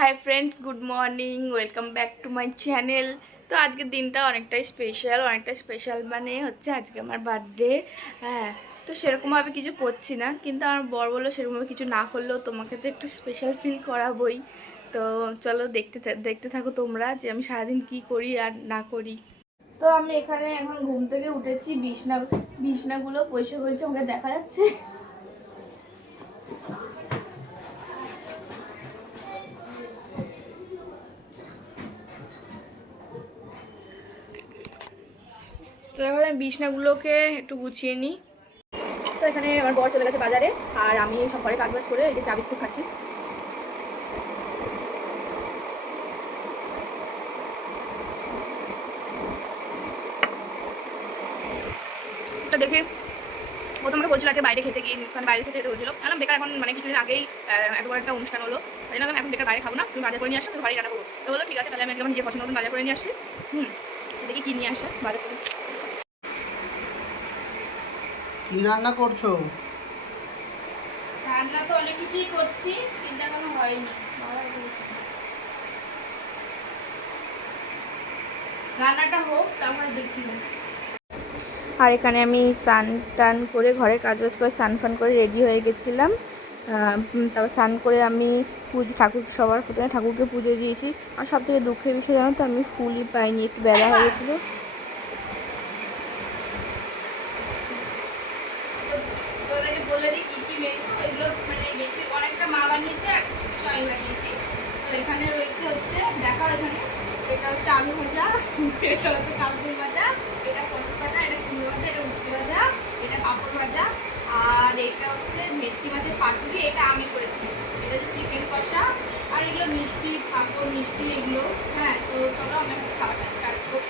Hi friends, good morning, welcome back to my channel. তো আজকের দিনটা অনেকটাই স্পেশাল মানে হচ্ছে আজকে আমার বার্থডে। হ্যাঁ, তো সেরকমভাবে কিছু করছি না, কিন্তু আমার বর বললো সেরকমভাবে কিছু না করলেও তোমাকে তো একটু স্পেশাল ফিল করাবোই। তো চলো দেখতে থাকো তোমরা যে আমি সারাদিন কি করি আর না করি। তো আমি এখানে এখন ঘুম থেকে উঠেছি, বিছনাগুলো পরিষ্কার করেছি, আমাকে দেখা যাচ্ছে। তো এবার আমি বিছনাগুলোকে একটু গুছিয়ে নিই। তো এখানে আমার বর চলে গেছে বাজারে, আর আমি সব ঘরে কাজবাজ করে এই যে চা বিস্কুট খাচ্ছি। তো দেখে ও তোমাকে বলছিল আজকে বাইরে খেতে গিয়ে, মানে বাইরে খেতে যেতে বলছিল। আমি বেকার এখন মানে কিছুদিন আগেই এত বড় একটা অনুষ্ঠান হলো, তাই জন্য আমি এখন বেকার বাইরে খাবো না, তুমি বাজার করে নিয়ে আসো, তুমি বাড়ি রান্না করবো। তো বলো ঠিক আছে, তাহলে আমি একদম নিজের পছন্দ মতন বাজার করে নিয়ে আসছি। দেখি কি নিয়ে আসে বাজার করে। কি রান্না করছো? রান্না তো অনেক কিছুই করছি, কিন্তু এখনো হয়নি। রান্নাটা হোক, তারপরে দেখি। আর এখানে আমি স্নান টান করে ঘরের কাজবাজ করে স্নান ফান করে রেডি হয়ে গেছিলাম। তারপর স্নান করে আমি সবার প্রথমে ঠাকুরকে পুজো দিয়েছি। আর সব থেকে দুঃখের বিষয় জানো তো, আমি ফুলই পাইনি, একটু বেলা হয়ে গেছিলো। বলে দিই কী কী মেনু, এগুলো মানে বেশি অনেকটা মা বানিয়েছে আর কিছু কিছু আমি বানিয়েছি। তো এখানে রয়েছে হচ্ছে, দেখাও এখানে, এটা হচ্ছে আলু ভাজা, এটা হচ্ছে কাঁকড় ভাজা, এটা পটল ভাজা, এটা কুমড়ো ভাজা, এটা উচ্ছে ভাজা, এটা পাঁপড় ভাজা, আর এটা হচ্ছে ভেটকি মাছের পাতুরি, এটা আমি করেছি। এটা হচ্ছে চিকেন কষা, আর এগুলো মিষ্টি, পাঁপড় মিষ্টি এগুলো। হ্যাঁ, তো চলো আমি এখন খাবারটা স্টার্ট করি।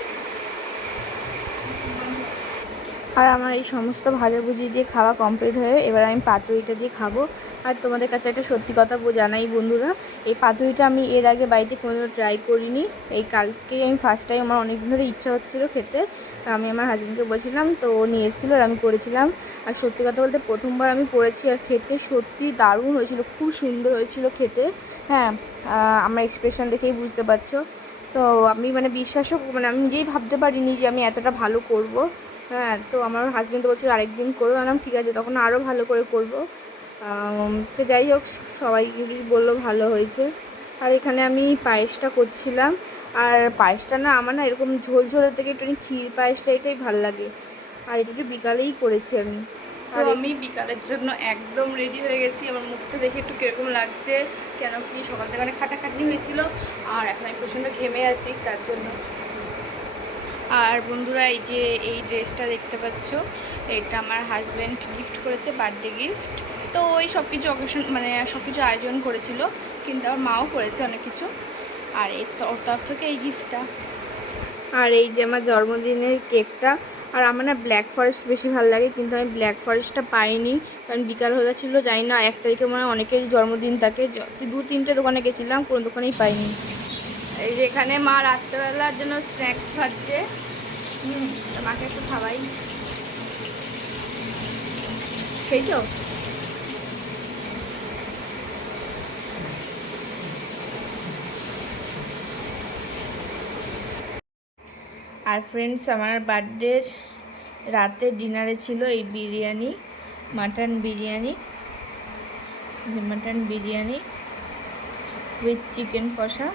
আর আমার এই সমস্ত ভাজাভুজি দিয়ে খাওয়া কমপ্লিট হয়ে এবার আমি পাতুরিটা দিয়ে খাবো। আর তোমাদের কাছে একটা সত্যি কথা জানাই বন্ধুরা, এই পাতুরিটা আমি এর আগে বাড়িতে কোনোদিনও ট্রাই করিনি। এই কালকেই আমি ফার্স্ট টাইম, আমার অনেকদিন ধরে ইচ্ছা হচ্ছিলো খেতে। তা আমি আমার হাজব্যান্ডকে বলছিলাম, তো ও নিয়ে এসেছিলো আর আমি করেছিলাম। আর সত্যি কথা বলতে প্রথমবার আমি করেছি, আর খেতে সত্যি দারুণ হয়েছিল, খুব সুন্দর হয়েছিল খেতে। হ্যাঁ, আমার এক্সপ্রেশন দেখেই বুঝতে পারছো। তো আমি মানে বিশ্বাসও মানে আমি নিজেই ভাবতে পারিনি যে আমি এতটা ভালো করব। হ্যাঁ, তো আমার হাজব্যান্ড বলছিল আরেকদিন করবো, আনাম ঠিক আছে, তখন আরও ভালো করে করব। তো যাই হোক, সবাই বললো ভালো হয়েছে। আর এখানে আমি পায়েসটা করছিলাম। আর পায়েসটা না, আমার না এরকম ঝোল ঝোলের থেকে একটু ক্ষীর পায়েসটা এটাই ভালো লাগে। আর এটা একটু বিকালেই করেছি আমি। তো আমি বিকালের জন্য একদম রেডি হয়ে গেছি। আমার মুখটা দেখে একটু কীরকম লাগছে, কেন কি সকাল থেকে অনেক খাটাখাটনি হয়েছিল, আর এখন আমি প্রচণ্ড ঘেমে আছি তার জন্য। আর বন্ধুরা, এই যে এই ড্রেসটা দেখতে পাচ্ছ, এটা আমার হাজব্যান্ড গিফট করেছে, বার্থডে গিফট। তো ওই সব কিছু অকেশন মানে সব কিছু আয়োজন করেছিল, কিন্তু আমার মাও করেছে অনেক কিছু। আর এই ওর তরফ থেকে এই গিফটটা। আর এই যে আমার জন্মদিনের কেকটা। আর আমার না ব্ল্যাক ফরেস্ট বেশি ভালো লাগে, কিন্তু আমি ব্ল্যাক ফরেস্টটা পাইনি, কারণ বিকাল হয়ে গেছিলো। জানি না 1 তারিখে মানে অনেকেরই জন্মদিন থাকে, 2-3টে দোকানে গেছিলাম, কোনো দোকানেই পাইনি। এই যে এখানে মা রাত্রেবেলার জন্য স্ন্যাক্স ভাজছে। মাকে একটু খাওয়াই, সেই তো। আর ফ্রেন্ডস, আমার বার্থডের রাতের ডিনারে ছিল এই biryani, mutton biryani with chicken কষা।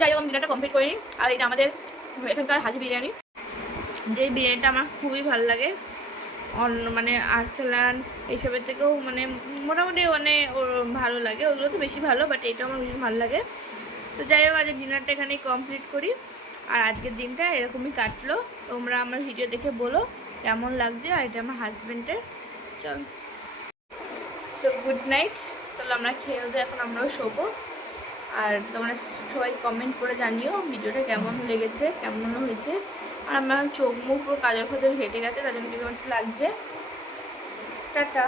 যাই হোক, আমি ডিনারটা কমপ্লিট করি। আর এটা আমাদের এখানকার হাজি বিরিয়ানি, যে বিরিয়ানিটা আমার খুবই ভালো লাগে। অন্য মানে আরসালান এইসবের থেকেও মানে মোটামুটি মানে ওর ভালো লাগে, ওগুলো তো বেশি ভালো, বাট এটা আমার ভীষণ ভালো লাগে। তো যাই হোক, আজকের ডিনারটা এখানেই কমপ্লিট করি। আর আজকের দিনটা এরকমই কাটলো। তোমরা আমার ভিডিও দেখে বলো কেমন লাগছে। আর এটা আমার হাজব্যান্ডের। চল, সো গুড নাইট। তাহলে আমরা খেয়েও তো এখন আমরাও শোবো। আর তোমরা সবাই কমেন্ট করে জানিও ভিডিওটা কেমন লেগেছে, কেমন হয়েছে। আর আমার চোখ মুখ পুরো কাজল ফাজল ঘেটে গেছে, তার জন্য কিছু লাগছে। টাটা।